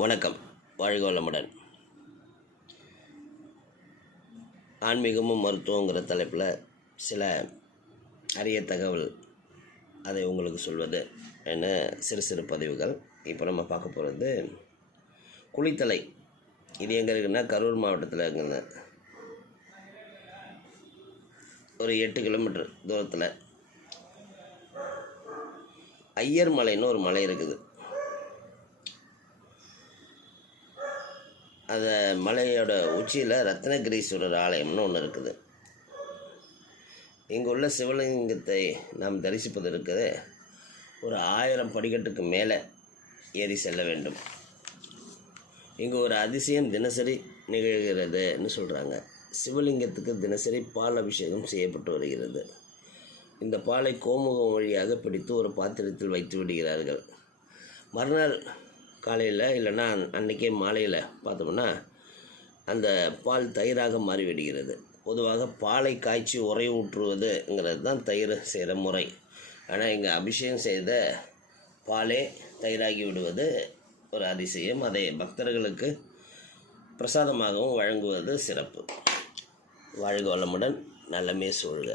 வணக்கம். வாழ்க வளமுடன் ஆன்மீகமும் மருத்துவங்கிற தலைப்பில் சில அரிய தகவல் அதை உங்களுக்கு சொல்வது என்ன சிறு சிறு பதிவுகள். இப்போ நம்ம பார்க்க போகிறது குளித்தலை. இது எங்கே இருக்குன்னா கரூர் மாவட்டத்தில் இருக்குங்க. ஒரு எட்டு கிலோமீட்டர் தூரத்தில். ஐயர் மலைன்னு ஒரு மலை இருக்குது. அந்த மலையோட உச்சியில் ரத்னகிரீஸ்வரர் ஆலயம்னு ஒன்று இருக்குது. இங்கே உள்ள சிவலிங்கத்தை நாம் தரிசிப்பதற்கு ஒரு ஆயிரம் படிக்கட்டுக்கு மேலே ஏறி செல்ல வேண்டும். இங்கே ஒரு அதிசயம் தினசரி நிகழ்கிறதுன்னு சொல்கிறாங்க சிவலிங்கத்துக்கு தினசரி பால் அபிஷேகம் செய்யப்பட்டு வருகிறது. இந்த பாலை கோமுகம் வழியாக பிடித்து ஒரு பாத்திரத்தில் வைத்து விடுகிறார்கள். மறுநாள் காலையில் இல்லைன்னா அன்றைக்கே மாலையில் பார்த்தோம்னா அந்த பால் தயிராக மாறிவிடுகிறது. பொதுவாக பாலை காய்ச்சி உரை ஊற்றுவதுங்கிறது தான் தயிர் செய்கிற முறை. ஆனால் இங்கே அபிஷேகம் செய்த பாலே தயிராகி விடுவது ஒரு அதிசயம். அதை பக்தர்களுக்கு பிரசாதமாகவும் வழங்குவது சிறப்பு. வாழ்க வளமுடன் நல்லமே சூழ்க.